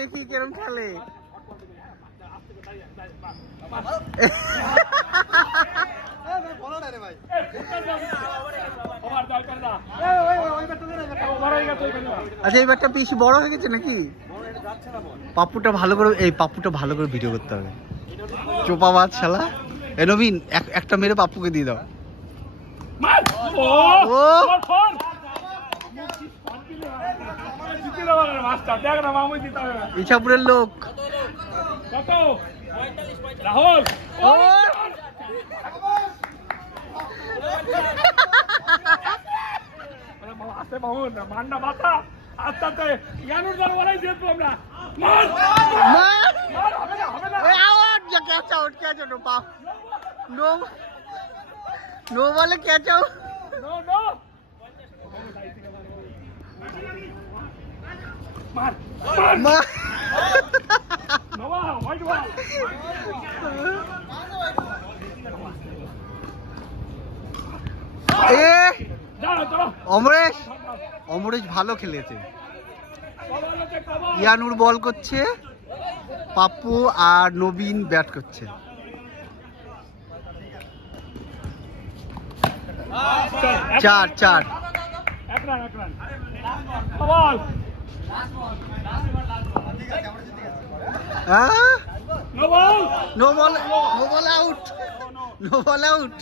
দেখি কেরম খেলে। আচ্ছা এইবারটা বেশি বড় হয়ে গেছে নাকি? পাপ্পুটা ভালো করে, এই পাপ্পুটা ভালো করে ভিডিও করতে হবে। চোপাবাজ শালা। এ নবীন একটা মেরে পাপ্পুকে দিয়ে দাও। ইছাপুরের লোক রাহুল আস্তে মামুন মান্না মাথা আস্তে আস্তে ইয়ানুর দল বলাই দিয়ে আমরা আউট যা ক্যাচ আউট ক্যাচ নো পা নো নো বলে ক্যাচ আউট নো নো মার মার নওয়া হোয়াইট বল এ অমরেশ অমরেশ ভালো খেলেছে। ইয়ানুর বল করছে, পাপ্পু আর নবীন ব্যাট করছে। চার চার no ball out no ball out.